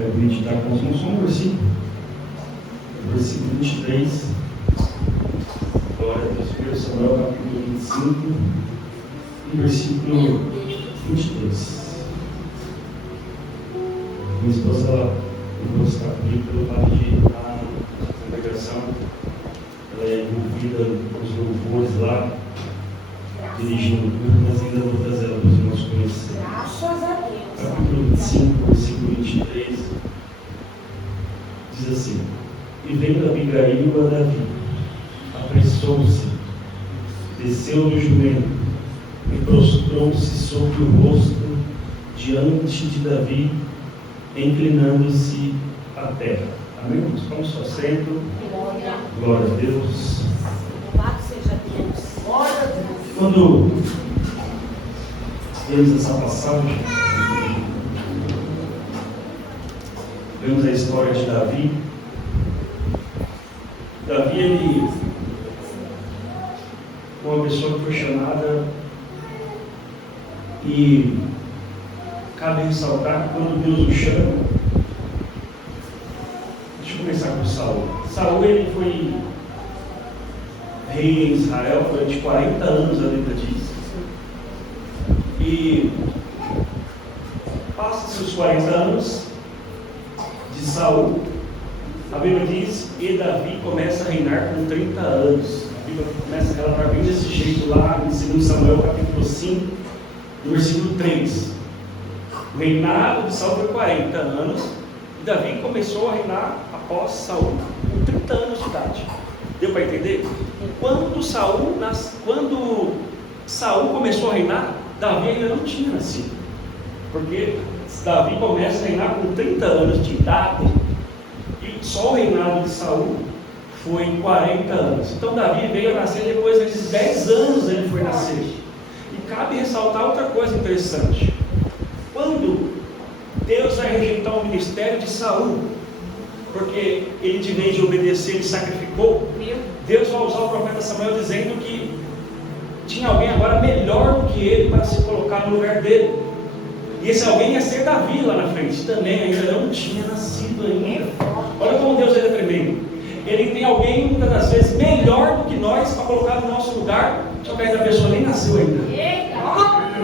Meditar com só um versículo, versículo 23, glória a Deus, 1 Samuel capítulo 25, e versículo 22. Minha esposa, eu vou estar comigo pelo fato de estar na congregação, ela é envolvida nos louvores lá, dirigindo o culto, mas ainda vou trazer ela para os irmãos conhecerem. Graças a Deus. Capítulo 25, versículo 23, diz assim: E vendo Abigail a Davi, apressou-se, desceu do jumento e prostrou-se sobre o rosto diante de Davi, inclinando-se à terra. Amém? Como só assento. Glória a Deus. Louvado seja Deus. Glória a Deus. Quando vemos essa passagem, vemos a história de Davi. Davi, ele foi uma pessoa que foi chamada, e cabe ressaltar que quando Deus o chama, deixa eu começar com Saul. Saul, ele foi rei em Israel durante 40 anos, a Bíblia diz. E passa-se os 40 anos de Saul, a Bíblia diz, e Davi começa a reinar com 30 anos. A Bíblia começa a relatar bem desse jeito lá em 2 Samuel capítulo 5, no versículo 3. O reinado de Saul foi 40 anos, e Davi começou a reinar após Saul com 30 anos de idade. Deu para entender? Quando Saul começou a reinar, Davi ainda não tinha nascido. Porque Davi começa a reinar com 30 anos de idade, e só o reinado de Saul foi 40 anos. Então Davi veio a nascer depois desses 10 anos ele foi nascer. E cabe ressaltar outra coisa interessante. Quando Deus vai rejeitar o ministério de Saul, porque ele, de vez de obedecer, ele sacrificou, Deus vai usar o profeta Samuel dizendo que tinha alguém agora melhor do que ele para se colocar no lugar dele. E esse alguém ia ser Davi lá na frente. Também ainda não tinha nascido ainda. Olha como Deus é tremendo. Ele tem alguém, muitas das vezes, melhor do que nós para colocar no nosso lugar, só que ainda a pessoa nem nasceu ainda.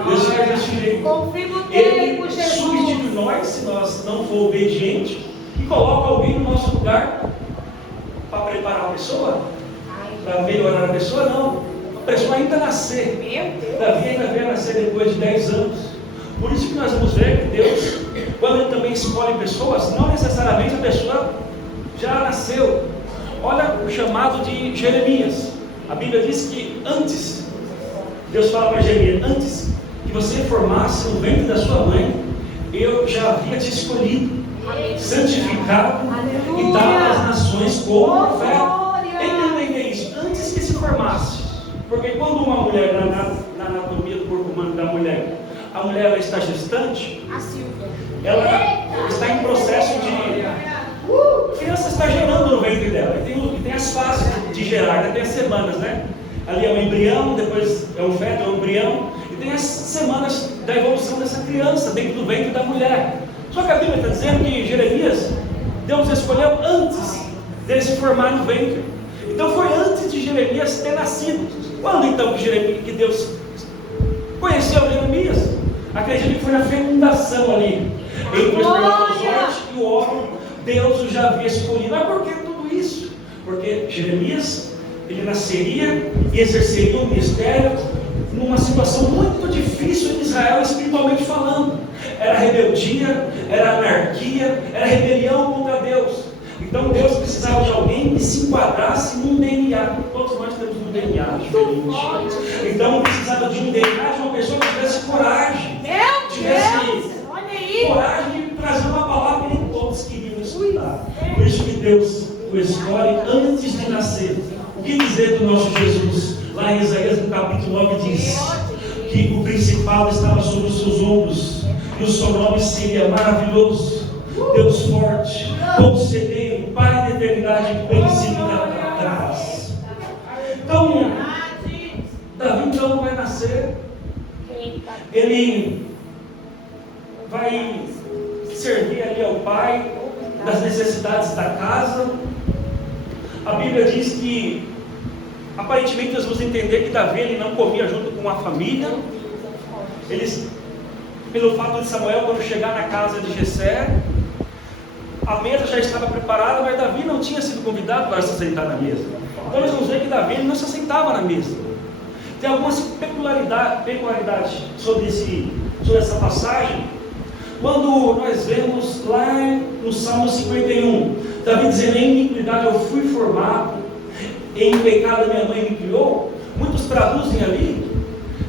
Deus faz desse jeito. Ele substitui nós, se nós não for obedientes, e coloca alguém no nosso lugar para preparar a pessoa, para melhorar a pessoa. Não, a pessoa ainda nascer. Davi ainda veio nascer depois de 10 anos. Por isso que nós vamos ver que Deus, quando Ele também escolhe pessoas, não necessariamente a pessoa já nasceu. Olha o chamado de Jeremias. A Bíblia diz que antes, Deus fala para Jeremias: antes que você formasse no ventre da sua mãe, eu já havia te escolhido, santificado e dado às nações como profeta. Entendem isso? Antes que se formasse. Porque quando uma mulher, na anatomia do corpo humano da mulher, a mulher ela está gestante, ela está em processo de... A criança está gerando no ventre dela. E tem as fases de gerar, né? Tem as semanas, né? Ali é o embrião, depois é o feto, é o embrião, e tem as semanas da evolução dessa criança dentro do ventre da mulher. Só que a Bíblia está dizendo que Jeremias, Deus escolheu antes dele se formar no ventre. Então foi antes de Jeremias ter nascido. Quando então que Deus conheceu Jeremias? Acredito que foi na fecundação ali, entre o espermatozoide e o óvulo. Deus já havia escolhido. Mas por que tudo isso? Porque Jeremias, ele nasceria e exerceria o ministério numa situação muito difícil em Israel, espiritualmente falando. Era rebeldia, era anarquia, era rebelião contra Deus. Então Deus precisava de alguém que se enquadrasse num DNA. Todos nós temos um DNA diferente. Então precisava de um DNA de uma pessoa que tivesse coragem. Coragem de trazer uma palavra que nem todos queriam escutar. Por isso que Deus o escolhe antes de nascer. O que dizer do nosso Jesus? Lá em Isaías no capítulo 9 diz que o principal estava sobre os seus ombros, e o seu nome seria maravilhoso, Deus forte, conselheiro, Pai da eternidade, príncipe da paz. Então, Davi então vai nascer, ele vai servir ali ao pai, das necessidades da casa. A Bíblia diz que, aparentemente, nós vamos entender que Davi ele não comia junto com a família. Eles, pelo fato de Samuel, quando chegar na casa de Jessé, a mesa já estava preparada, mas Davi não tinha sido convidado para se sentar na mesa. Então nós vamos ver que Davi ele não se sentava na mesa. Tem algumas peculiaridades sobre essa passagem. Quando nós vemos lá no Salmo 51, Davi dizendo: em iniquidade eu fui formado, em pecado minha mãe me criou. Muitos traduzem ali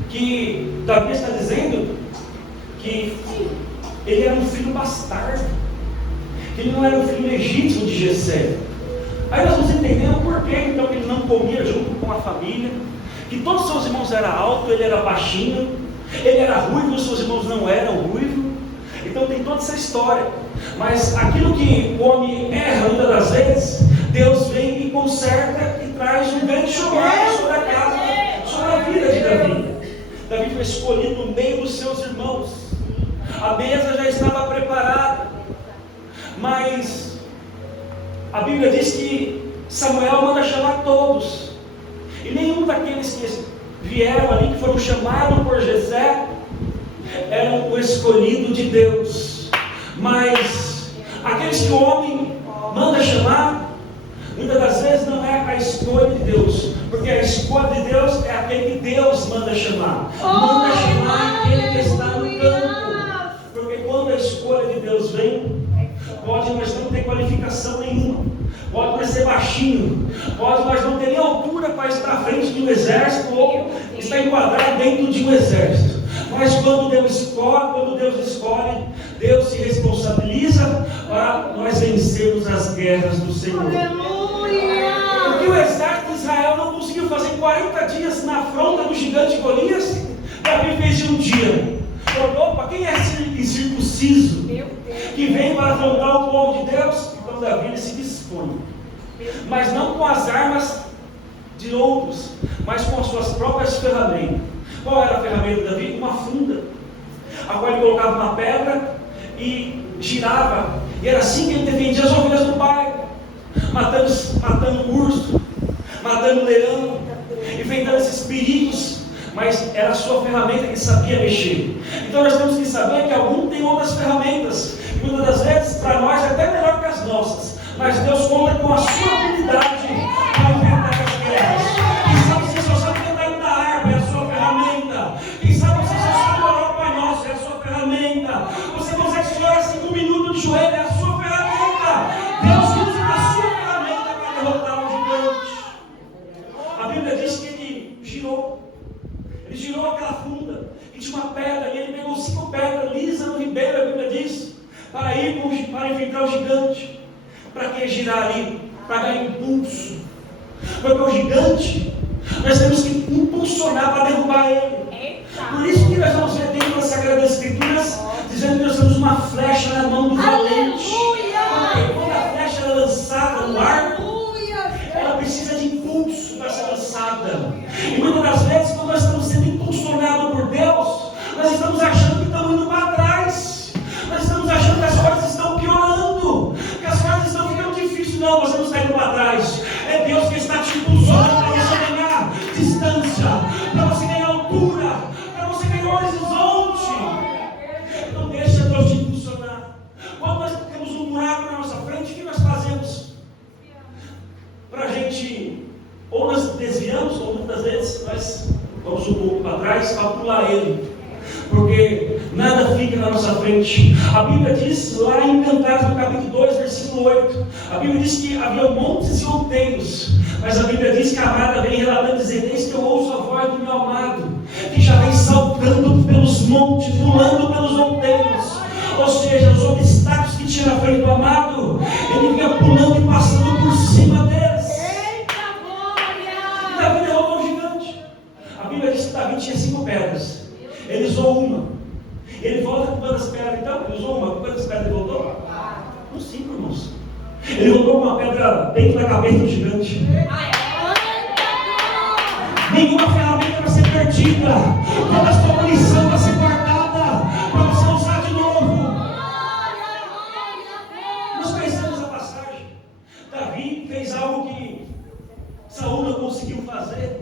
que Davi está dizendo que ele era um filho bastardo, que ele não era um filho legítimo de Jessé. Aí nós vamos entender o porquê então que ele não comia junto com a família, que todos os seus irmãos eram altos, ele era baixinho, ele era ruivo, os seus irmãos não eram ruivos. Então tem toda essa história. Mas aquilo que o homem erra muitas das vezes, Deus vem e conserta e traz um grande chamado sobre a casa, sobre a vida de Davi. Davi foi escolhido no meio dos seus irmãos. A mesa já estava preparada, mas a Bíblia diz que Samuel manda chamar todos, e nenhum daqueles que vieram ali, que foram chamados por Jessé, eram o escolhido de Deus. Mas aqueles que o homem manda chamar, muitas das vezes não é a escolha de Deus, porque a escolha de Deus é aquele que Deus manda chamar. Manda chamar aquele que está no campo, porque quando a escolha de Deus vem, pode nós não ter qualificação nenhuma, pode nós ser baixinho, pode nós não ter nem altura para estar à frente de um exército ou estar enquadrado dentro de um exército. Mas quando Deus escolhe, Deus se responsabiliza para nós vencermos as guerras do Senhor. Aleluia! Porque o exército de Israel não conseguiu fazer em 40 dias na afronta do gigante Golias, Davi fez em um dia. Opa, quem é esse incircunciso que vem para afrontar o povo de Deus? Então Davi ele se dispõe, mas não com as armas de outros, mas com as suas próprias ferramentas. Qual era a ferramenta de Davi? Uma funda, a qual ele colocava uma pedra e girava, e era assim que ele defendia as ovelhas do pai, matando urso, matando leão, enfrentando esses perigos. Mas era a sua ferramenta que sabia mexer. Então nós temos que saber que algum tem outras ferramentas, e muitas das vezes para nós é até melhor que as nossas, mas Deus conta com a sua habilidade para enfrentar as guerras. Quem sabe você só sabe cantar da harpa, é a sua ferramenta. Quem sabe você só sabe orar o Pai Nosso, é a sua ferramenta. Você consegue chorar 5 minutos de joelho, é a sua ferramenta. Deus usa a sua ferramenta para derrotar o gigante. A Bíblia diz que ele girou aquela funda, e tinha uma pedra, e ele pegou 5 pedras lisas no ribeiro, a Bíblia diz, para enfrentar o gigante. Para que girar ali? Para dar impulso. Porque o gigante, nós temos que impulsionar para derrubar ele. Por isso que nós vamos ver dentro das Sagradas Escrituras, dizendo que nós temos uma flecha na mão do valente. Porque quando a flecha é lançada no arco, ela precisa de impulso para ser lançada. E muitas das vezes, quando nós estamos sendo impulsionados por Deus, nós estamos achando que estamos indo para trás. Nós estamos achando que as coisas estão piorando, que as coisas estão ficando difíceis. Não, você não está indo para trás. É Deus que está te impulsionando para você ganhar distância, para você ganhar altura, para você ganhar horizonte. Não deixa Deus te impulsionar. Quando nós temos um buraco na nossa frente, o que nós fazemos? Para a gente, ou nós desviamos, ou muitas vezes nós vamos um pouco para trás para pular ele, porque nada fica na nossa frente. A Bíblia diz lá em Cantares, no capítulo 2, versículo 8, a Bíblia diz que havia montes e outeiros, mas a Bíblia diz que a amada vem relatando, dizendo: eis que eu ouço a voz do meu amado, que já vem saltando pelos montes, pulando pelos outeiros. Ou seja, os obstáculos que tinha na frente do amado, ele vinha pulando e passando por cima deles. E Davi derrubou o gigante. A Bíblia diz que Davi tinha 5 pedras. Ele usou uma. Ele volta com quantas pedras então? Ele usou uma. Com quantas pedras ele voltou? Com 5, irmãos. Ele voltou com uma pedra dentro da cabeça do gigante. Nenhuma ferramenta para ser perdida. Toda a sua munição para ser guardada, para você usar de novo. fez algo que Saul não conseguiu fazer,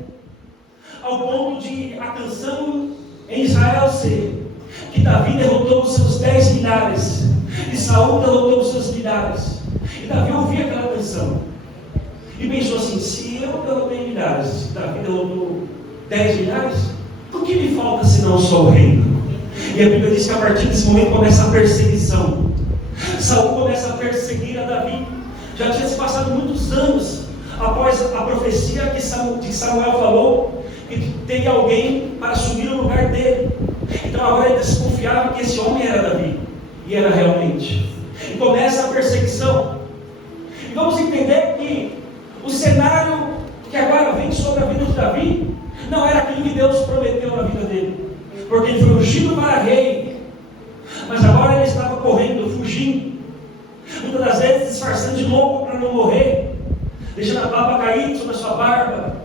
ao ponto de a canção em Israel ser que Davi derrotou os seus 10 milhares e Saul derrotou os seus milhares. E Davi ouvia aquela canção e pensou assim: se eu derrotei milhares, Davi derrotou 10 milhares, por que me falta senão só o reino? E a Bíblia diz que a partir desse momento começa a perseguição. Saul começa a perseguir a Davi. Já tinha se passado muitos anos após a profecia que Samuel falou que teria alguém para assumir o lugar dele. Então agora ele desconfiava que esse homem era Davi, e era realmente. E começa a perseguição. E vamos entender que o cenário que agora vem sobre a vida de Davi não era aquilo que Deus prometeu na vida dele, porque ele foi ungido para rei, mas agora ele estava correndo, fugindo, muitas das vezes disfarçando de louco para não morrer, deixando a barba cair sobre a sua barba.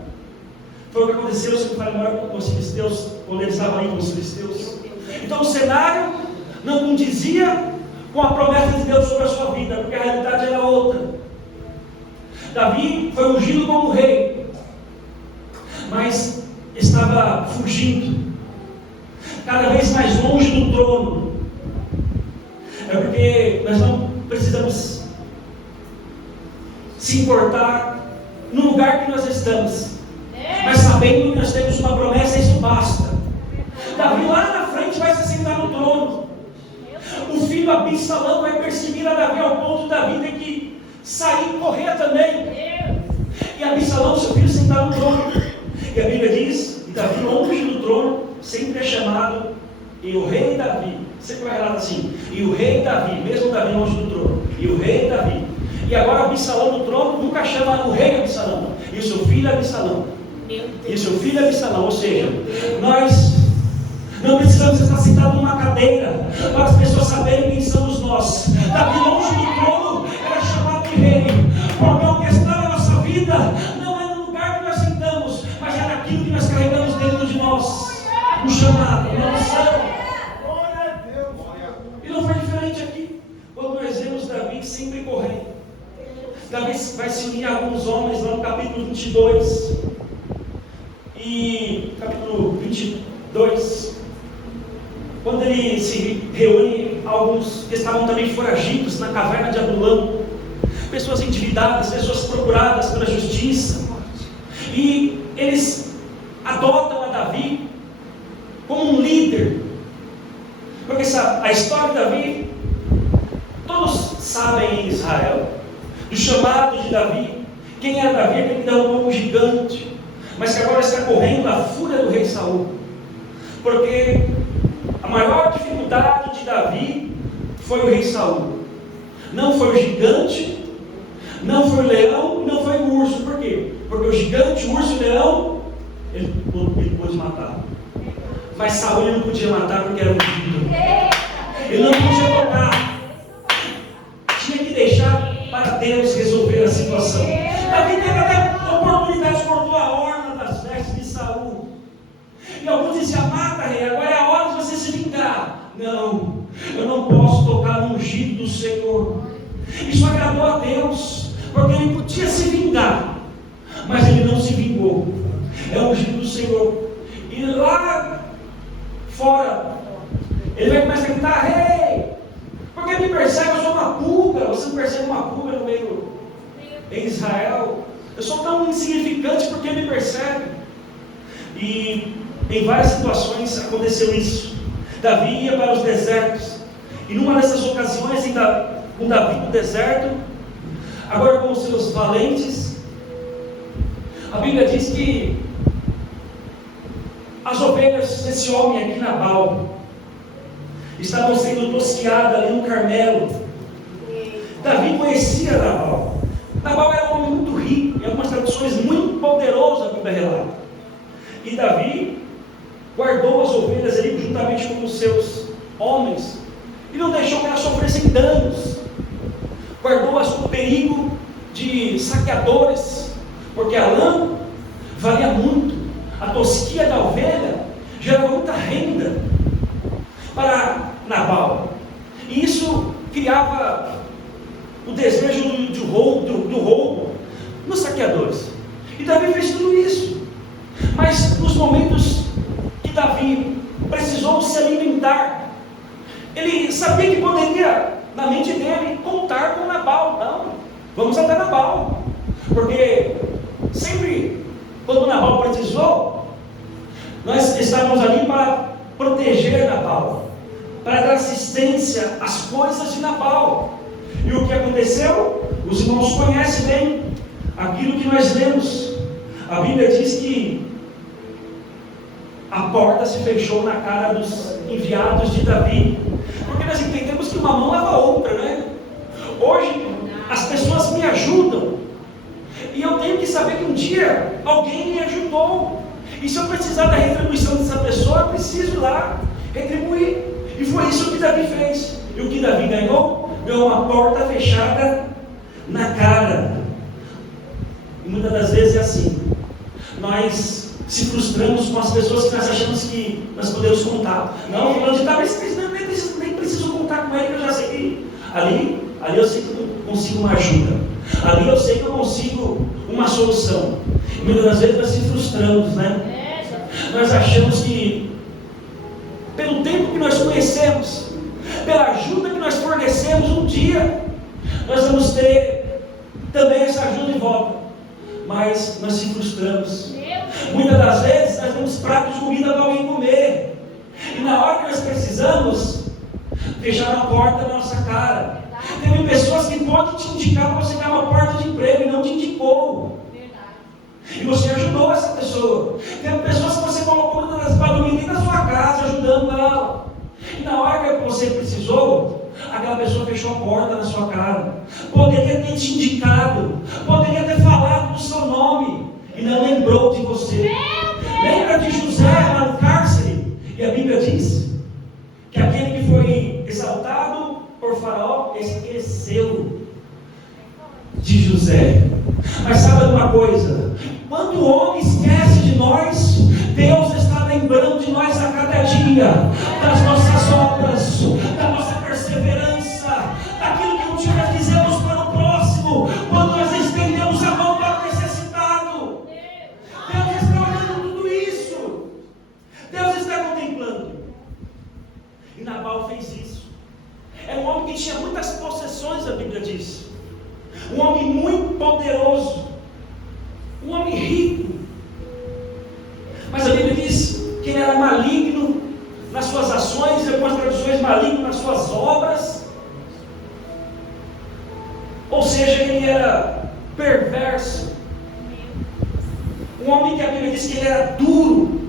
Foi o que aconteceu, se não falei com os filisteus, quando eles estavam aí com os filisteus. Então o cenário não condizia com a promessa de Deus sobre a sua vida, porque a realidade era outra. Davi foi ungido como rei, mas estava fugindo, cada vez mais longe do trono. É porque nós não precisamos se importar no lugar que nós estamos, mas sabendo que nós temos uma promessa, isso basta. Davi lá na frente vai se sentar no trono. O filho Absalão vai perseguir a Davi ao ponto de Davi ter que sair e correr também. E Absalão, seu filho, sentar no trono. E a Bíblia diz que Davi, longe do trono, sempre é chamado e o rei Davi. Sempre vai falar assim: e o rei Davi, mesmo Davi longe do trono, e o rei Davi. E agora Absalão no trono nunca chama o rei Absalão, e o seu filho Absalão. E o seu filho Absalão. Ou seja, nós não precisamos estar sentados numa cadeira para as pessoas saberem quem somos nós. Davi longe do trono era chamado de rei, porque o que está na nossa vida não é no lugar que nós sentamos, mas é naquilo que nós carregamos dentro de nós, o chamado, a unção. E não foi diferente aqui, quando nós vemos Davi sempre correndo. Davi vai se unir a alguns homens lá no capítulo 22 e capítulo 22, quando ele se reúne alguns que estavam também foragidos na caverna de Adulão, pessoas endividadas, pessoas procuradas pela justiça, e eles adotam a Davi como um líder, porque a história de Davi todos sabem em Israel, do chamado de Davi. Quem era Davi? Aquele que derrotou um gigante, mas que agora está correndo da fúria do rei Saul, porque a maior dificuldade de Davi foi o rei Saul. Não foi o gigante, não foi o leão, não foi o urso. Por quê? Porque o gigante, o urso e o leão, ele pôde matar. Mas Saul ele não podia matar porque era ungido. Ele não podia tocar. Tinha que deixar para Deus resolver a situação. Davi teve até oportunidade, cortou a orla das vestes de Saul. E alguns diziam: mata, rei, agora é a hora de você se vingar. Não, eu não posso tocar no ungido do Senhor. Isso agradou a Deus, porque ele podia se vingar, mas ele não se vingou. É o ungido do Senhor. E lá fora, ele vai começar a gritar: rei, por que me persegue? Eu sou uma pulga. Você não percebe uma pulga no meio em Israel? Eu sou tão insignificante, porque me persegue? E em várias situações aconteceu isso. Davi ia para os desertos, e numa dessas ocasiões, com Davi no deserto, agora com os seus valentes, a Bíblia diz que as ovelhas desse homem aqui, Nabal, estavam sendo tosquiadas ali no Carmelo. Davi conhecia Nabal. Nabal era um homem muito rico, em algumas traduções muito poderoso, a Bíblia relata. E Davi guardou as ovelhas ali juntamente com os seus homens, e não deixou que elas sofressem danos. Guardou-as do perigo de saqueadores, porque a lã valia muito. A tosquia da ovelha gerava muita renda para Nabal, e isso criava o desejo do roubo, saqueadores. E Davi fez tudo isso. Mas nos momentos que Davi precisou se alimentar, ele sabia que poderia, na mente dele, contar com Nabal. Não, vamos até Nabal. Porque sempre, quando Nabal precisou, nós estávamos ali para proteger Nabal, para dar assistência às coisas de Nabal. E o que aconteceu? Os irmãos conhecem bem aquilo que nós lemos. A Bíblia diz que a porta se fechou na cara dos enviados de Davi, porque nós entendemos que uma mão lava a outra, né? Hoje as pessoas me ajudam, e eu tenho que saber que um dia alguém me ajudou, e se eu precisar da retribuição dessa pessoa, eu preciso ir lá retribuir. E foi isso que Davi fez. E o que Davi ganhou? Ganhou uma porta fechada na cara. E muitas das vezes é assim. Nós se frustramos com as pessoas que nós achamos que nós podemos contar. Não, falando de tal, nem preciso contar com ele, que eu já sei que ali eu sei que eu consigo uma ajuda. Ali eu sei que eu consigo uma solução. E muitas das vezes nós se frustramos, né? Nós achamos que, pelo tempo que nós conhecemos, pela ajuda que nós fornecemos, um dia nós vamos ter também essa ajuda de volta. Mas nós se frustramos. Muitas das vezes nós temos pratos de comida para alguém comer, e na hora que nós precisamos, fecharam a porta na nossa cara. Tem pessoas que podem te indicar para você ganhar uma porta de emprego e não te indicou. E você ajudou essa pessoa. Tem pessoas que você colocou para dormir na sua casa, ajudando ela. E na hora que você precisou, aquela pessoa fechou a porta na sua cara. Poderia ter te indicado, poderia ter falado do seu nome, e não lembrou de você. Lembra de José lá no cárcere? E a Bíblia diz que aquele que foi exaltado por Faraó esqueceu de José. Mas sabe uma coisa? Quando o homem esquece de nós, Deus está lembrando de nós a cada dia, das nossas obras, da nossa perseverança, daquilo que um dia nós fizemos para o próximo, quando nós estendemos a mão para o necessitado. Deus está olhando tudo isso. Deus está contemplando. E Nabal fez isso. É um homem que tinha muitas possessões, a Bíblia diz. Um homem muito poderoso, um homem rico, mas a Bíblia diz que ele era maligno nas suas ações, em algumas traduções maligno nas suas obras, ou seja, ele era perverso, um homem que a Bíblia diz que ele era duro.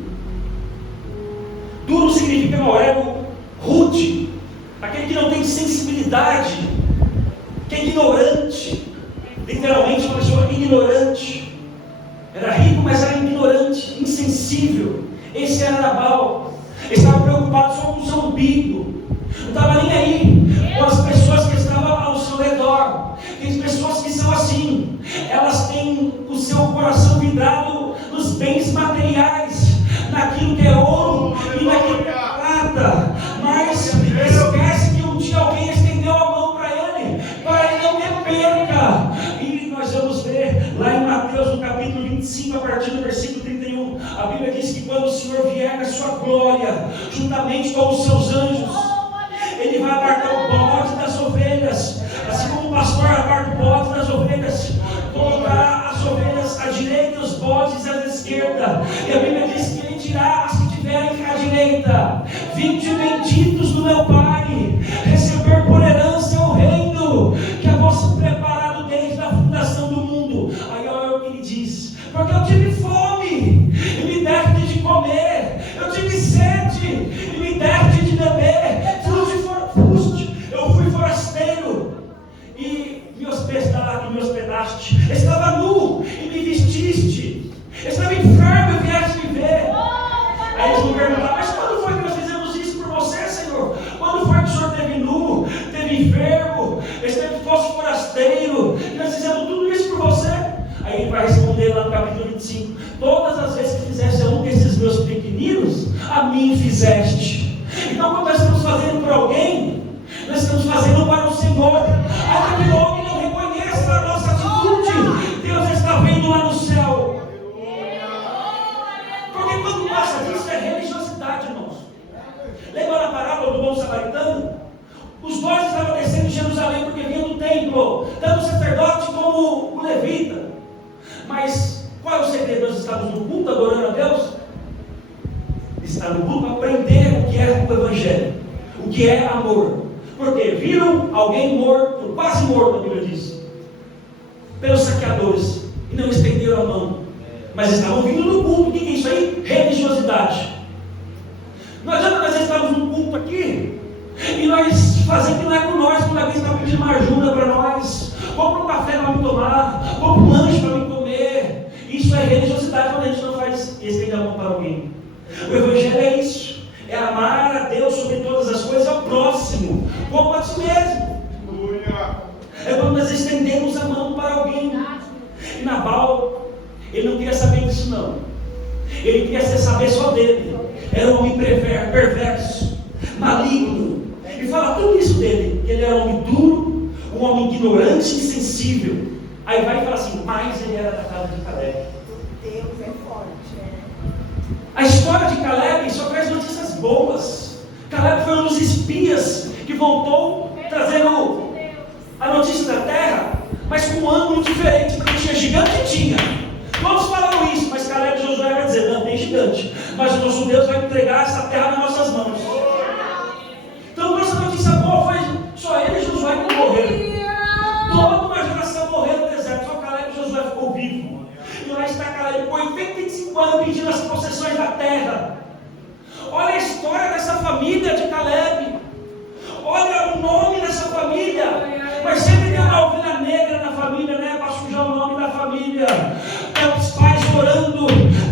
Duro significa moreno, rude, aquele que não tem sensibilidade, que é ignorante, literalmente uma pessoa ignorante. Era rico, mas era ignorante, insensível. Esse era Nabal. Ele estava preocupado só com o seu umbigo, não estava nem aí com as pessoas que estavam ao seu redor. Tem pessoas que são assim, elas têm o seu coração vidrado nos bens materiais, naquilo que é ouro e naquilo que é prata, mas esquece que um dia alguém estendeu a mão para ele não ter perca. E nós vamos ver lá em Mateus, no capítulo 25, a partir do versículo 31, a Bíblia diz que quando o Senhor vier na sua glória, juntamente com os seus anjos, ele vai abarcar o bode das ovelhas, assim como o pastor abarca o bode das ovelhas, colocará as ovelhas à direita e os bodes à esquerda. E a Bíblia diz que ele dirá às que tiverem à direita: vinde benditos do meu Pai, receber por herança o reino que é vosso preparado desde a fundação do mundo. Aí olha o que ele diz: porque eu tive fome e me deste de comer, eu tive sede e me deste de beber, eu fui forasteiro e me hospedaste, estava nu e me vestiste, estava enfermo e vieste me ver. Aí eles vão perguntar: mas quando foi que nós fizemos isso por você, Senhor? Quando foi que o Senhor esteve nu, esteve enfermo, fosse forasteiro, e nós fizemos tudo isso por você? Aí ele vai responder lá no capítulo 25: todas as vezes que fizeste a um desses meus pequeninos, a mim fizeste. Então, quando nós estamos fazendo por alguém, nós estamos fazendo para o Senhor. Ainda que o homem não reconheça a nossa atitude, Deus está vendo templo, tanto o sacerdote como o levita. Mas qual é o segredo? Nós estamos no culto adorando a Deus? Está no culto aprender o que é o Evangelho, o que é amor. Porque viram alguém morto, quase morto, a Bíblia diz, pelos saqueadores, e não estenderam a mão, mas estavam vindo no culto. O que é isso aí? Religiosidade. Não adianta nós estarmos no culto aqui e nós fazemos que não é com nós, quando alguém está pedindo uma ajuda para nós, compra um café para me tomar, compra um lanche para me comer. Isso é religiosidade quando a gente não faz estender a mão para alguém. O Evangelho é isso, é amar a Deus sobre todas as coisas, ao próximo, como a si mesmo. É quando nós estendemos a mão para alguém. E Nabal, ele não queria saber disso não. Ele queria saber só dele. Era um homem perverso, maligno. E fala tudo isso dele, que ele era um homem duro, um homem ignorante e insensível. Aí vai e fala assim, mas ele era da casa de Caleb. Deus é forte, A história de Caleb só traz notícias boas. Caleb foi um dos espias que voltou trazendo a notícia da terra, mas com um ângulo diferente, porque tinha gigante, tinha. Todos falaram isso, mas Caleb e Josué vai dizer, não, tem gigante, mas o nosso Deus vai entregar essa terra nas nossas mãos. Então nossa notícia boa foi só ele e Josué que morreram. Toda uma geração morreu no deserto, só Caleb e Josué ficou vivo. E lá está Caleb com 85 anos pedindo as possessões da terra. Olha a história dessa família de Caleb. Olha o nome dessa família. Mas sempre tem uma ovelha negra na família, né? Para sujar o nome da família. É os pais orando,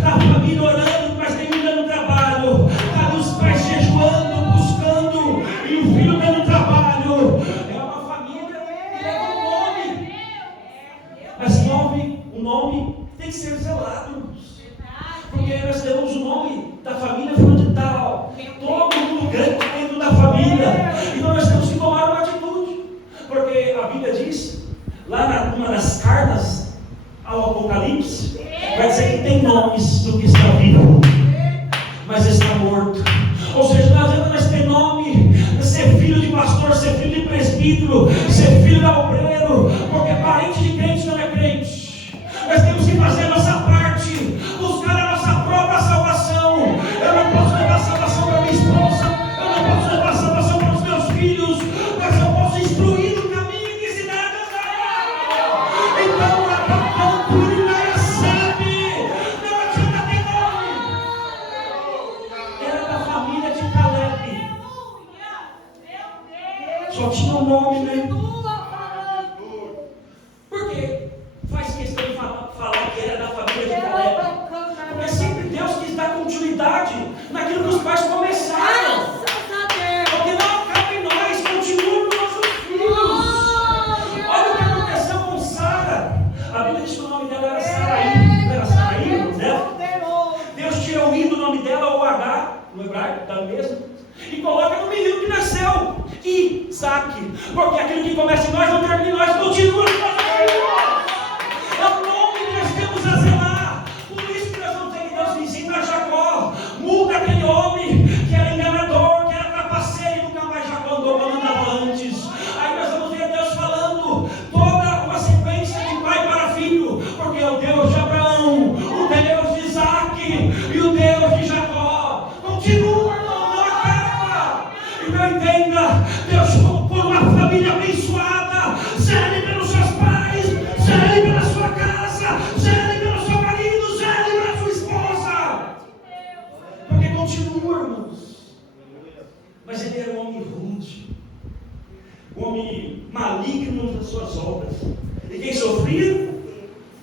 a família orando, mas nem dando trabalho. Tá os pais jejuando, buscando, e o filho dando trabalho. É uma família que leva um nome. Mas o nome tem que ser zelado. Porque nós temos o nome da família fulano de tal. Todo mundo grande dentro da família. Então nós temos que tomar uma atitude. Porque a Bíblia diz, lá numa das cartas ao Apocalipse, vai dizer que tem nomes do que está vivo, mas está morto. Ou seja, não adianta nós ter nome, ser filho de pastor, ser filho de presbítero, ser filho de obreiro, porque parente de crente não é crente. Nós temos que fazer a nossa parte, buscar a nossa própria salvação. Eu não posso levar a salvação para minha esposa, eu não posso levar a salvação para os meus filhos, mas eu posso instruir o caminho que se deve andar. Então, a culinária sabe, não adianta ter nome. Era da família de Caleb. Só tinha um nome, né? Por quê? Faz questão de falar que era da família de Caleb. Porque sempre Deus quis dar continuidade naquilo que os pais começaram. Porque não acaba em nós, continua nos nossos filhos. Olha o que aconteceu com Sara. A Bíblia diz que o nome dela era Saraí. Não era Saraí o nome dela? Deus tinha unido o nome dela ao H, no hebraico, da mesma, e coloca no menino que nasceu, Isaac. Porque aquilo que começa em nós não termina em nós, continua em nós. É o nome que nós temos a zelar. Por isso que nós vamos ter que Deus ensina a Jacó. Muda aquele homem que era enganador, que era trapaceiro, nunca mais Jacó andou como andava antes. Aí nós vamos ver Deus falando toda uma sequência de pai para filho, porque é o Deus de Abraão, o Deus de Isaac e o Deus de Jacó. Continua, irmão, não acaba. Então entenda, Deus por uma família abençoada, zele pelos seus pais, zele pela sua casa, zele pelo seu marido, zele pela sua esposa. Porque continua, irmãos. Mas ele era um homem rude, um homem maligno nas suas obras. E quem sofria?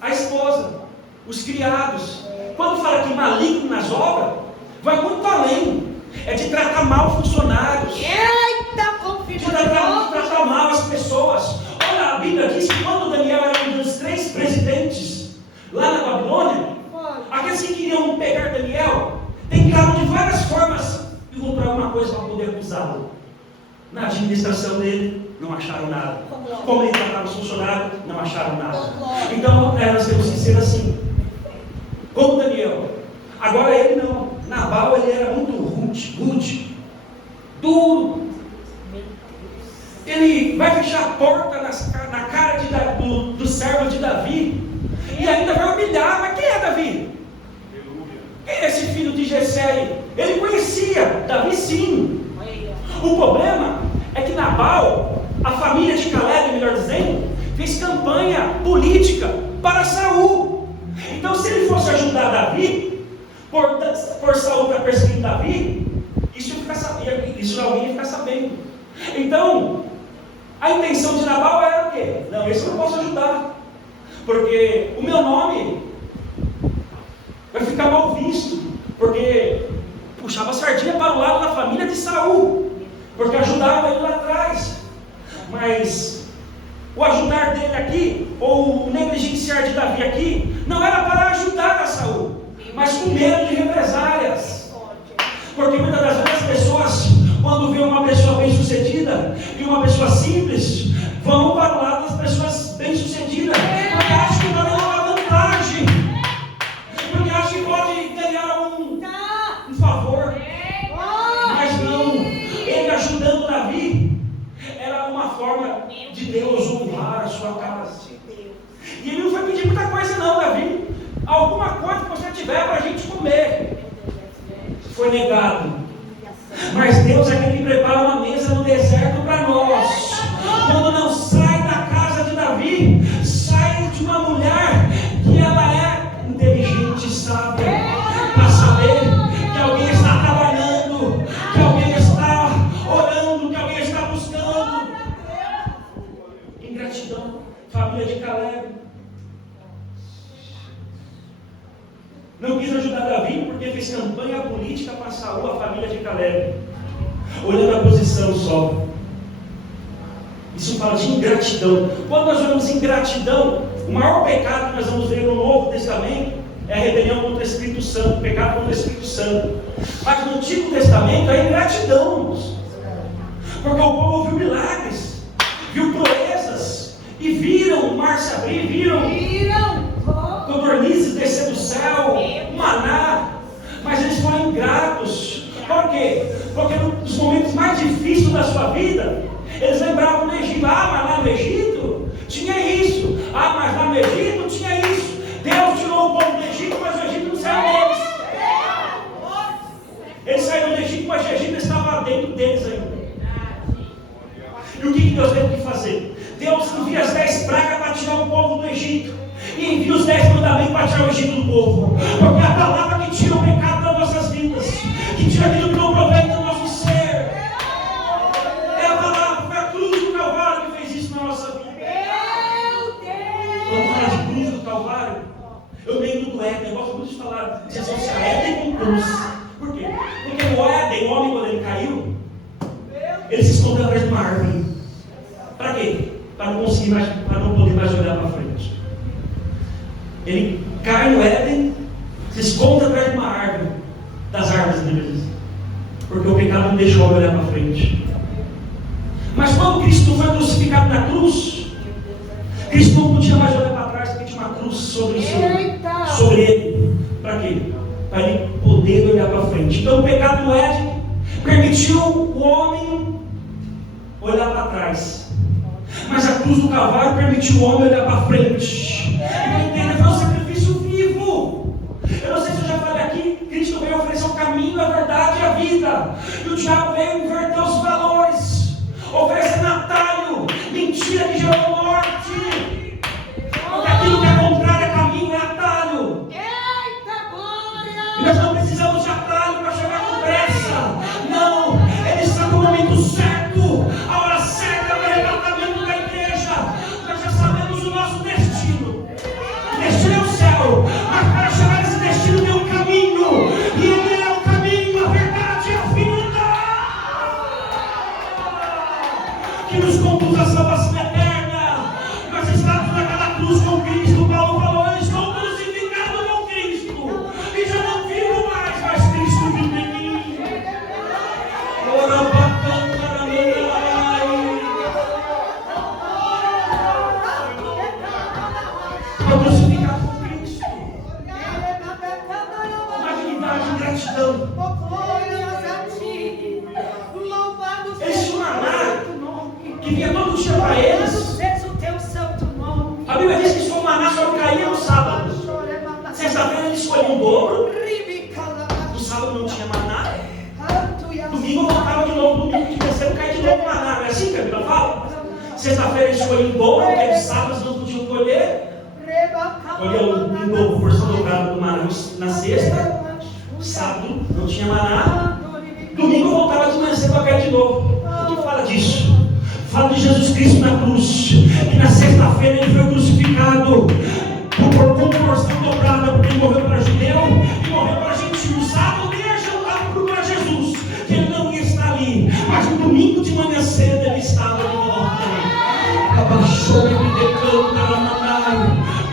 A esposa, os criados. Quando fala que maligno nas obras, vai muito além. É de tratar mal funcionários, de tratar mal as pessoas. Olha, a Bíblia diz que quando Daniel era um dos 3 presidentes lá na Babilônia, aqueles que queriam pegar Daniel tentaram de várias formas encontrar alguma coisa para poder acusá-lo. Na administração dele, não acharam nada. Como ele tratava os funcionários, não acharam nada. Então, nós temos que ser assim, como Daniel. Agora ele não. Nabal, ele era muito rude, duro. Ele vai fechar a porta na conhecia Davi, sim. O problema é que Nabal, a família de Caleb, melhor dizendo, fez campanha política para Saul. Então, se ele fosse ajudar Davi, por Saul para perseguir Davi, isso alguém ia ficar sabendo. Então, a intenção de Nabal era o quê? Não, esse eu não posso ajudar, porque o meu nome vai ficar mal visto, porque puxava a sardinha para o lado da família de Saul, porque ajudava ele lá atrás. Mas o ajudar dele aqui, ou o negligenciar de Davi aqui, não era para ajudar a Saul, mas com medo de represálias. Porque muitas das vezes as pessoas, quando vê uma pessoa bem sucedida e uma pessoa simples, vão para o lado das pessoas bem sucedidas, porque acham que vai levar vantagem, porque acham que pode ganhar um favor. Mas não, ele ajudando Davi era uma forma de Deus honrar a sua casa. E ele não foi pedir muita coisa não, Davi. Alguma coisa que você tiver para a gente comer. Foi negado. Mas Deus é quem prepara uma mesa no deserto para nós. Quando não sai da casa de Davi, sai de uma mulher que ela é inteligente, sábia, para saber que alguém está trabalhando, que alguém está orando, que alguém está buscando. Ingratidão, família de Caleb. Não quis ajudar Davi porque fez campanha política para Saul, a família de Caleb. Olhando a posição só. Isso fala de ingratidão. Quando nós olhamos ingratidão, o maior pecado que nós vamos ver no Novo Testamento é a rebelião contra o Espírito Santo, o pecado contra o Espírito Santo. Mas no Antigo Testamento é ingratidão. Porque o povo viu milagres, viu proezas, e viram o mar se abrir, viram codornizes descer do céu, maná, mas eles foram ingratos. Por quê? Porque nos momentos mais difíceis da sua vida, eles lembravam do Egito. Ah, mas lá no Egito tinha isso. Ah, mas lá no Egito tinha isso. Deus tirou o povo do Egito, mas o Egito não saiu deles. Eles saíram do Egito, mas o Egito estava dentro deles ainda. E o que Deus teve que fazer? Deus envia as 10 pragas para tirar o povo do Egito. E envia os 10 mandamentos para tirar o Egito do povo. Porque é a palavra que tira o pecado das nossas vidas, que tira aquilo que não provém do nosso ser. É a palavra, foi a cruz do Calvário que fez isso na nossa vida. Quando fala de cruz do Calvário, eu lembro do Éden. Eu gosto muito de falar de associar Éden com cruz. Por quê? Porque no Éden, o homem, quando ele caiu, ele se escondeu atrás de uma árvore. Para quê? Para não conseguir mais, para não poder mais olhar para frente. Ele cai no Éden, se esconde atrás de uma árvore, das árvores deles, porque o pecado não deixou olhar para frente. Mas quando Cristo foi crucificado na cruz, Cristo não podia mais olhar para trás, porque tinha uma cruz sobre ele. Para quê? Para ele poder olhar para frente. Então o pecado no Éden permitiu o homem olhar para trás, mas a cruz do Calvário permitiu o homem olhar para frente. Entenda, foi um sacrifício vivo. Eu não sei se eu já falei aqui, Cristo veio oferecer o caminho, a verdade e a vida. E o diabo veio inverter os valores, oferecendo atalho, mentira que gerou morte. Porque aquilo que é contrário a caminho é atalho. E nós não precisamos de atalho para chegar com pressa. Não, ele está no momento certo, a hora certa para o arrebatamento da igreja. Nós já sabemos o nosso destino. O destino é o céu, mas para chegar nesse destino tem um caminho, e ele é o caminho, a verdade e a vida, que nos conduz à salvação eterna. Nós estamos naquela cruz com Cristo. Paulo falou: eu estou crucificado com Cristo, e já não vivo mais, mas Cristo vive em mim. Estou crucificado com Cristo. Uma dignidade e gratidão. Esse maná que vinha todo dia para eles. A Bíblia diz que se o maná só caía no sábado. Sexta-feira ele escolhia um dobro. No sábado não tinha maná. Sexta-feira eles colhiam dobro, porque de sábados não podiam colher. Colhiam um dobro, porção dobrada do maná na sexta. Sábado não tinha maná. Domingo voltava de manhã cedo para cair de novo. O que fala disso? Fala de Jesus Cristo na cruz. E na sexta-feira ele foi crucificado com porção dobrada, porque ele morreu para judeu e morreu para gentil. Sábado ia jantar para Jesus, que ele não ia estar ali. Mas no domingo de manhã cedo ele estava de volta. Abaixou e me decanta na manai.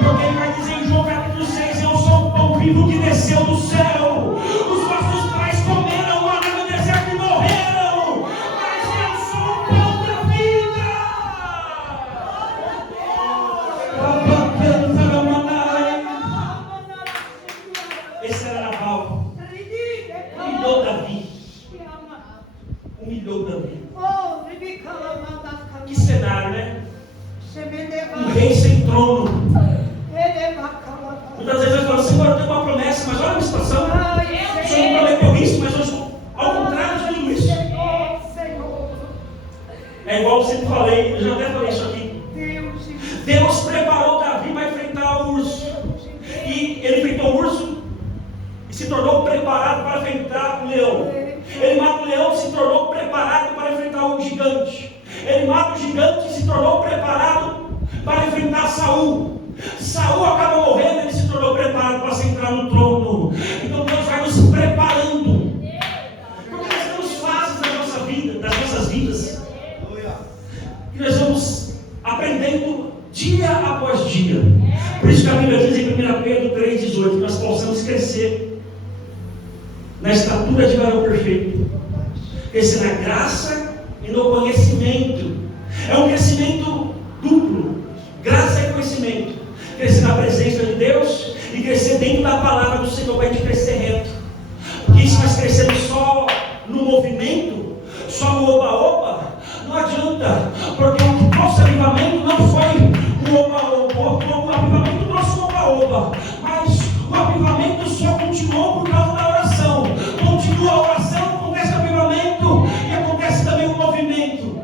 Porque ele vai dizer em João capítulo 6: eu sou o pão vivo que desceu do céu. Os vossos pais comeram lá no deserto e morreram. Mas eu sou o pão da vida. Abacanta na manai. Esse era Nabal. Humilhou Davi. Humilhou Davi. Que cenário, né? Um rei sem trono. Muitas vezes eu falo: Senhor, eu tenho uma promessa, mas olha a minha situação. O Senhor não prometeu isso, mas eu estou ao contrário de tudo isso. É igual eu sempre falei, eu já até falei isso aqui. Deus preparou Davi para enfrentar o urso. E ele enfrentou o urso e se tornou preparado para enfrentar o leão. Ele mata o leão e se tornou preparado para enfrentar o gigante. Ele mata o gigante e se tornou preparado para enfrentar Saul. Saul acaba morrendo, ele se tornou preparado para se entrar no trono. Então Deus vai nos preparando. Porque nós temos fases da nossa vida, das nossas vidas. E nós vamos aprendendo dia após dia. Por isso que a Bíblia diz em 1 Pedro 3,18 que nós possamos crescer na estatura de varão perfeito, crescer na graça e no conhecimento. É um crescimento duplo: graça e conhecimento. Crescer na presença de Deus e crescer dentro da palavra do Senhor, para a gente crescer reto. Porque se nós crescermos só no movimento, só no oba-oba, não adianta. Porque o que trouxe avivamento não foi o oba-oba. O avivamento trouxe o oba-oba, mas o avivamento só continuou por causa da oração. Continua a oração, acontece o avivamento e acontece também o movimento.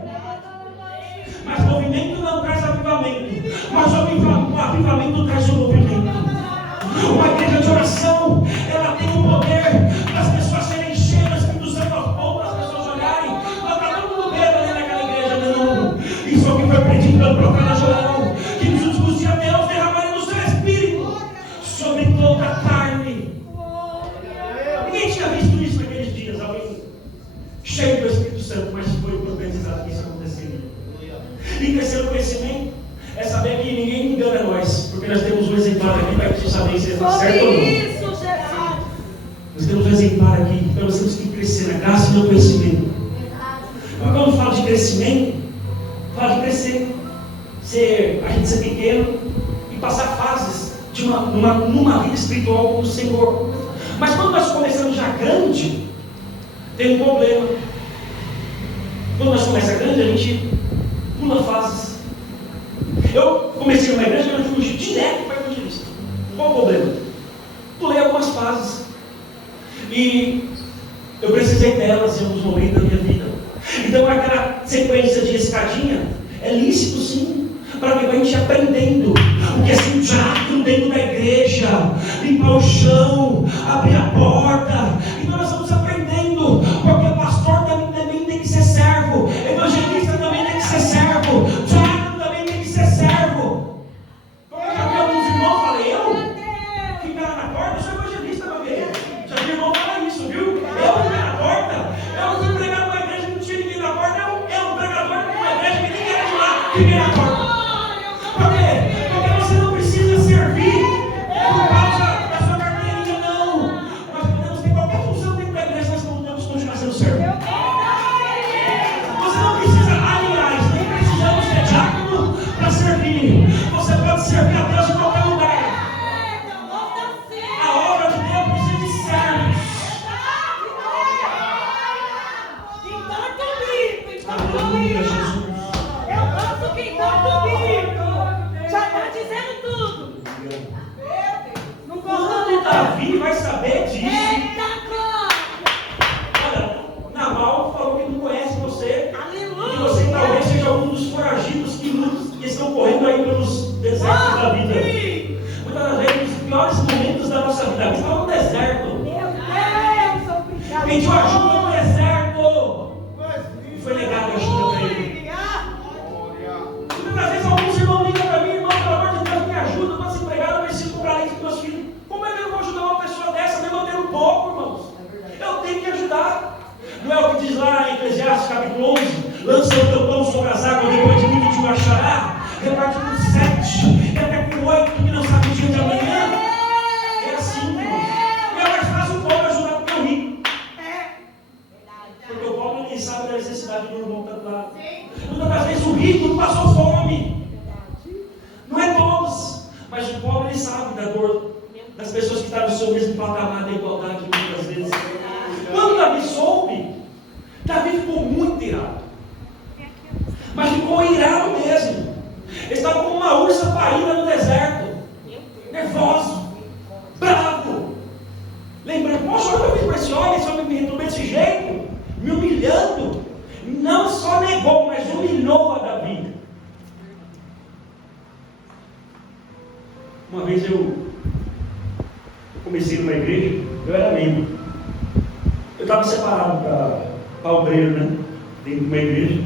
Mas movimento não traz avivamento, mas o avivamento traz o movimento. Uma igreja de oração, ela tem o poder das pessoas serem cheias do Espírito Santo aos poucos, das pessoas olharem: não está todo mundo bêbado ali naquela igreja, não. Isso aqui foi predito pelo profeta Joel, que nos últimos dias Deus derramaria do seu Espírito sobre toda a carne. Ninguém tinha visto isso naqueles dias, alguém cheio do Espírito Santo, mas foi profetizado que isso aconteceria. E terceiro conhecimento é saber que ninguém engana nós, porque nós temos um exemplar aqui para que você saber se está certo ou não. Nós temos um exemplar aqui, então nós temos que crescer na graça e no conhecimento. Mas quando fala de crescimento, fala de crescer, a gente ser pequeno e passar fases de numa vida espiritual com o Senhor. Mas quando nós começamos já grande, tem um problema. Quando nós começamos grande, a gente pula fases. Eu comecei numa igreja que eu fui direto para evangelista. Qual o problema? Pulei algumas fases e eu precisei delas em alguns momentos da minha vida. Então aquela sequência de escadinha é lícito, sim, para que a gente aprendendo o que é ser diácono dentro da igreja, limpar o chão, abrir a porta. Então nós vamos aprendendo, porque pastor também tem que ser servo, evangelista também tem que ser servo, diácono também tem que ser servo. Como eu já vi alguns irmãos, falei: eu ficar na porta, eu sou evangelista, meu filho. Já vi irmão falar isso, viu? Eu ficar na porta, eu fui pregar numa igreja que não tinha ninguém na porta, eu pregador de uma igreja que ninguém era de lá, fiquei na porta. Por quê? Porque você não precisa servir por causa da sua carteirinha, não. Nós pediu ajuda no deserto e foi negada ajuda para ele. Muitas vezes alguns irmãos ligam para mim: irmão, pelo amor de Deus, me ajuda, eu estou desempregado, eu preciso comprar leite para meus filhos. Como é que eu vou ajudar uma pessoa dessa, me mantendo pouco, irmãos? Eu tenho que ajudar. Não é o que diz lá em Eclesiastes capítulo 11: lança o teu pão sobre as águas, depois de mim que te achará. Reparte por 7 e até por 8, que não sabe o dia de amanhã. É assim, irmãos. E é mais fácil o pobre ajudar do que o rico. Porque o pobre nem sabe da necessidade do irmão que está do lado. Muitas das vezes o rico passou fome. Não é todos, mas o pobre ele sabe da dor das pessoas que estão no seu mesmo patamar da igualdade muitas vezes. Quando Davi soube, Davi ficou muito irado. Mas ficou irado mesmo. Ele estava como uma ursa parida no deserto, nervoso, bravo, lembrando: poxa, olha o que eu fiz para esse homem, esse homem me retou desse jeito, me humilhando. Não só negou, mas humilhou a Davi. Uma vez eu comecei numa igreja, eu era membro. Eu estava separado para obreiro, né? Dentro de uma igreja.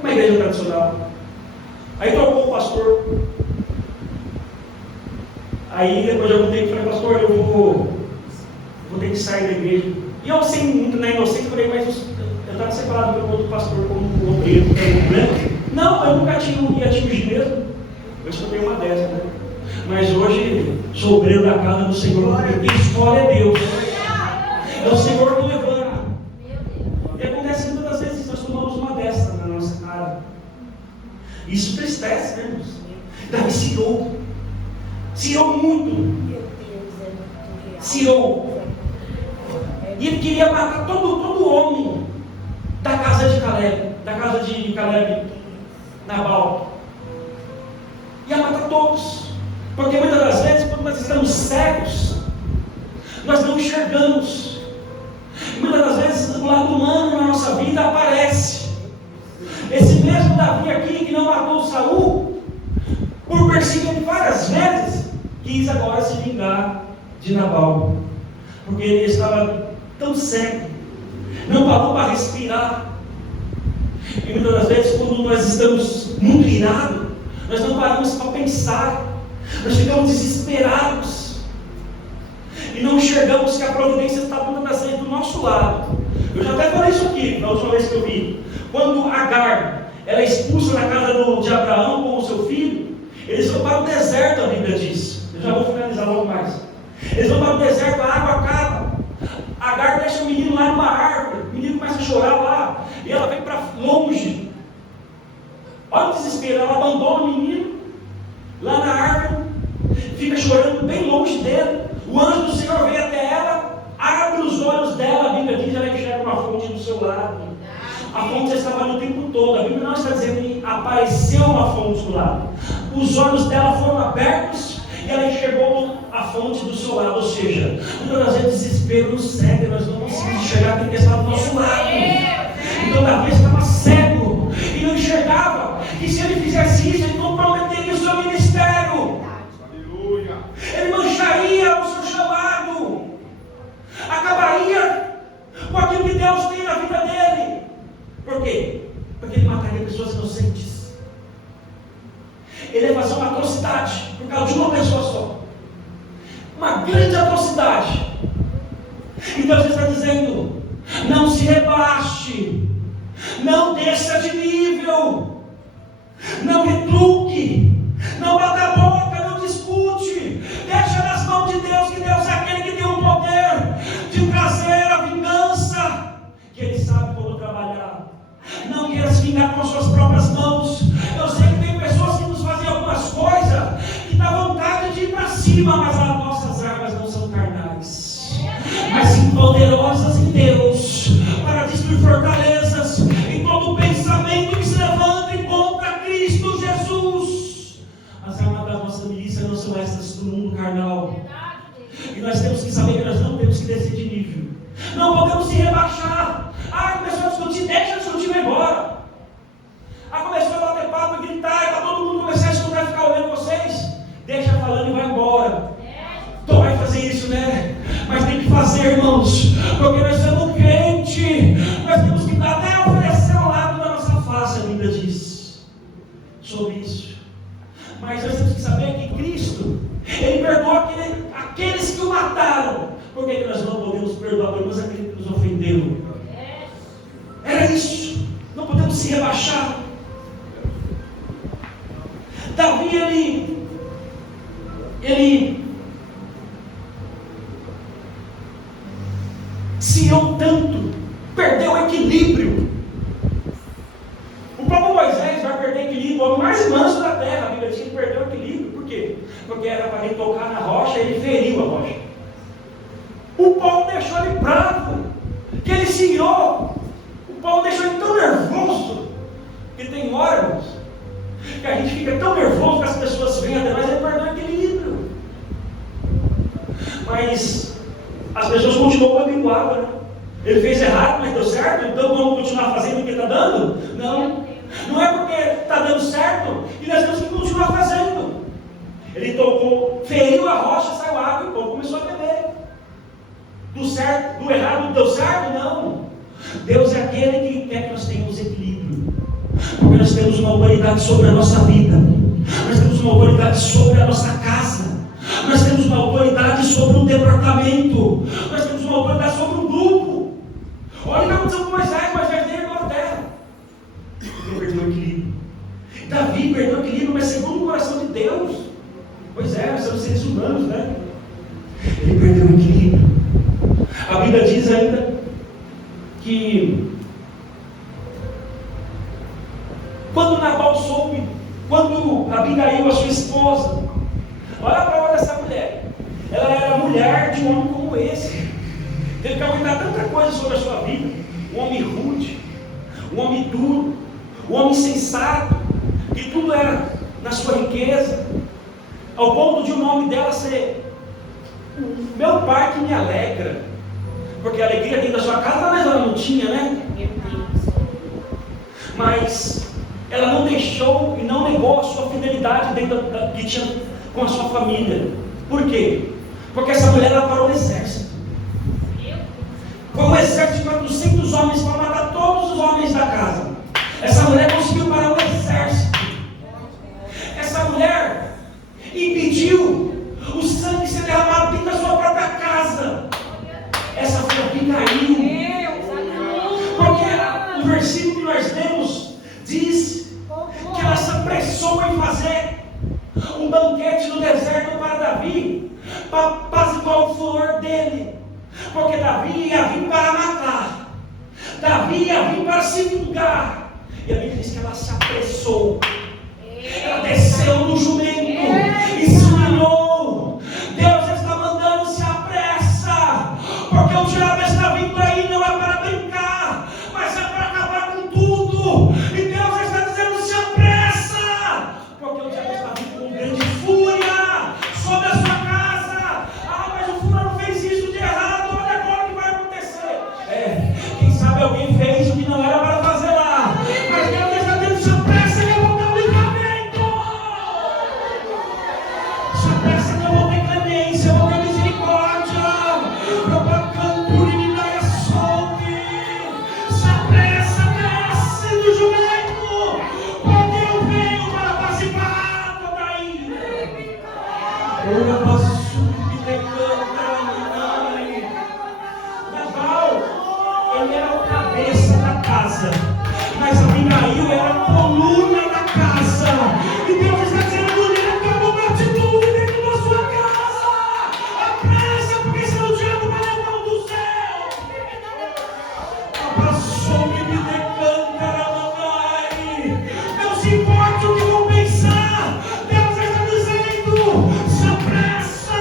Uma igreja tradicional. Aí trocou o pastor. Aí depois de algum tempo eu falei: pastor, eu vou ter que sair da igreja. E eu, sem muito na inocência, falei: mas eu estava separado pelo outro pastor como obreiro, não tem problema? Não, eu nunca ia atingir mesmo. Eu escutei uma dessas, né? Mas hoje sou obreiro da casa do Senhor, porque quem escolhe é Deus. É o Senhor que levanta. E acontece muitas das vezes nós tomamos uma dessas na nossa cara. Isso tristece, né, irmãos? Davi se irou muito. Se irou. E ele queria matar todo homem da casa de Caleb, Nabal. Ia matar todos. Porque muitas das vezes, quando nós estamos cegos, nós não enxergamos. Muitas das vezes o lado humano na nossa vida aparece. Esse mesmo Davi aqui, que não matou Saul, por perseguir várias vezes, quis agora se vingar de Nabal. Porque ele estava tão cego, não parou para respirar. E muitas das vezes, quando nós estamos muito irados, nós não paramos para pensar. Nós ficamos desesperados e não enxergamos que a providência está muitas das vezes do nosso lado. Eu já até falei isso aqui na última vez que eu vi. Quando Agar ela é expulsa da casa de Abraão com o seu filho, eles vão para o deserto, a Bíblia diz. Eu já vou finalizar logo mais. Eles vão para o deserto, a água acaba. Agar deixa o menino lá numa árvore, o menino começa a chorar lá, e ela vem para longe. Olha o desespero, ela abandona o menino lá na árvore, fica chorando bem longe dele. O anjo do Senhor vem até ela, abre os olhos dela, a Bíblia diz, ela enxerga uma fonte do seu lado. A fonte já estava ali o tempo todo. A Bíblia não está dizendo que apareceu uma fonte do lado. Os olhos dela foram abertos e ela enxergou a fonte do seu lado. Ou seja, muitas das vezes desespero nos cega, nós não conseguimos enxergar aquilo que está do nosso lado. Então Davi estava cego e não enxergava que se ele fizesse isso, ele comprometeria o seu ministério. Aleluia. Ele mancharia o seu chamado, acabaria com aquilo que Deus tem na vida dele. Por quê? Porque ele mataria pessoas inocentes. Ele ia fazer uma atrocidade por causa de uma pessoa só, uma grande atrocidade. Então você está dizendo: não se rebaixe, não desça de nível, não retruque, não bata a boca, não discute, deixa nas mãos de Deus, que Deus é aquele que tem o poder de trazer a vingança, que Ele sabe como trabalhar. Não queira se vingar com as suas próprias mãos. Eu sei que tem pessoas que nos fazem algumas coisas que dá vontade de ir para cima, mas as nossas armas não são carnais, mas sim poderosas em Deus, para destruir fortalezas e todo pensamento que se levanta contra Cristo Jesus. As armas da nossa milícia não são essas do mundo carnal. E nós temos que saber que nós não temos que descer de nível. Não podemos se rebaixar. Começou a discutir, deixa discutir e vai embora. Começou a bater papo e gritar, e para todo mundo começar a escutar e ficar olhando vocês. Deixa falando e vai embora. Então vai fazer isso, né? Mas tem que fazer, irmãos. Mas nós temos que saber que Cristo, Ele perdoa aqueles que o mataram. Por que nós não podemos perdoar pelo menos aquele que nos ofendeu? Era isso. Não podemos se rebaixar. Davi, ele se eu tanto, perdeu o equilíbrio. O próprio Moisés vai perder equilíbrio, o homem mais manso da terra. A Bíblia diz que ele perdeu o equilíbrio. Por quê? Porque era para ele tocar na rocha e ele feriu a rocha. O povo deixou ele bravo, que ele se irou. O povo deixou ele tão nervoso, que tem órgãos, que a gente fica tão nervoso que as pessoas vêm até nós, ele perdeu o equilíbrio. Mas as pessoas continuam abençoadas, né? Ele fez errado, mas deu certo, então vamos continuar fazendo o que está dando? Não. Não é porque está dando certo que nós temos que continuar fazendo. Ele tocou, feriu a rocha, saiu água e o povo começou a beber. Do certo, do errado deu certo? Não. Deus é aquele que quer que nós tenhamos equilíbrio. Porque nós temos uma autoridade sobre a nossa vida. Nós temos uma autoridade sobre a nossa casa. Nós temos uma autoridade sobre um departamento. Nós temos uma autoridade sobre um grupo. Olha o que aconteceu com Moisés. Moisés herdou a terra. Ele perdeu o equilíbrio. Davi perdeu o equilíbrio, mas segundo o coração de Deus. Pois é, nós somos seres humanos, né? Ele perdeu o equilíbrio. A Bíblia diz ainda que quando Nabal soube, quando Abigail, a sua esposa, olha a prova dessa mulher, ela era mulher de um homem como esse, teve que aguentar tanta coisa sobre a sua vida, um homem rude, um homem duro, um homem sensato, que tudo era na sua riqueza, ao ponto de o nome dela ser meu pai que me alegra, porque a alegria dentro da sua casa, mas ela não tinha, né? Mas ela não deixou e não negou a sua fidelidade dentro que tinha com a sua família. Por quê? Porque essa mulher ela parou no exército. Foi um exército de 400 homens para matar todos os homens da casa. Essa mulher conseguiu parar o exército. Essa mulher impediu o sangue ser derramado dentro da sua própria casa. Essa foi a Abigail. Porque o versículo que nós lemos diz que ela se apressou em fazer um banquete no deserto para Davi, para apaziguar o furor dele, porque Davi ia vir para matar, Davi ia vir para se vingar, e a Bíblia diz que ela se apressou, ela desceu no jumento e se humilhou. Deus está mandando se apressa, porque o diabo está vindo aí, não é para brincar, mas é para acabar com tudo, e Deus está dizendo se apressa, porque o diabo está vindo com grande fúria sobre a sua casa. Ah, mas o fulano fez isso de errado, olha agora o que vai acontecer. Quem sabe alguém fez o que não era para fazer lá, mas Deus está dizendo se apressa que eu vou dar o livramento, se apressa que eu vou ter clemência, eu vou ter misericórdia, eu vou cantar e me dar a solve, se apressa, desce do jumento, porque eu venho para apaziguar toda a ira. Eu posso me declarar, Nabal, ele era o cabeça da casa, mas Abigail era a coluna da casa, e Deus está dizendo, mulher, que eu vou bater tudo dentro da sua casa, apressa, porque senão o diabo vai levar o do céu. Abraçou-me, me decanta, não se importa o que vão pensar, Deus está dizendo, se apressa,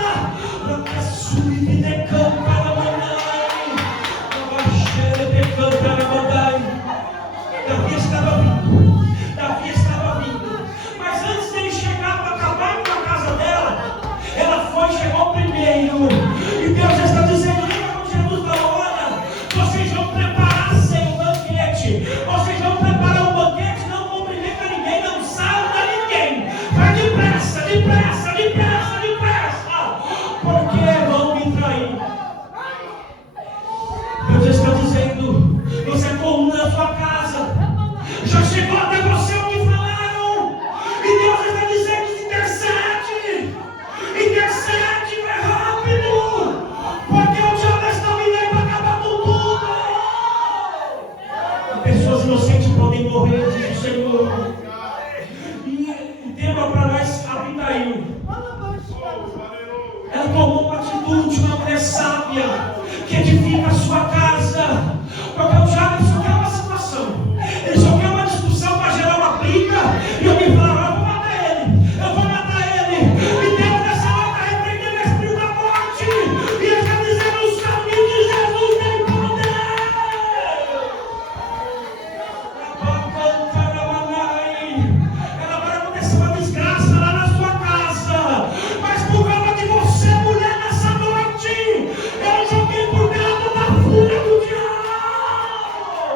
desgraça lá na sua casa, mas por causa de você, mulher, nessa noite, eu joguei por dentro da fúria do diabo.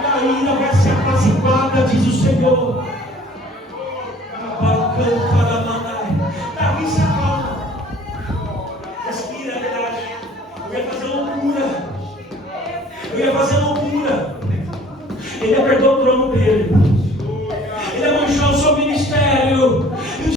E a ira vai ser apaciguada, diz o Senhor. Davi se acalma. Respira, é verdade. Eu ia fazer loucura. Ele apertou o trono dele. Ele manchou o seu ministério.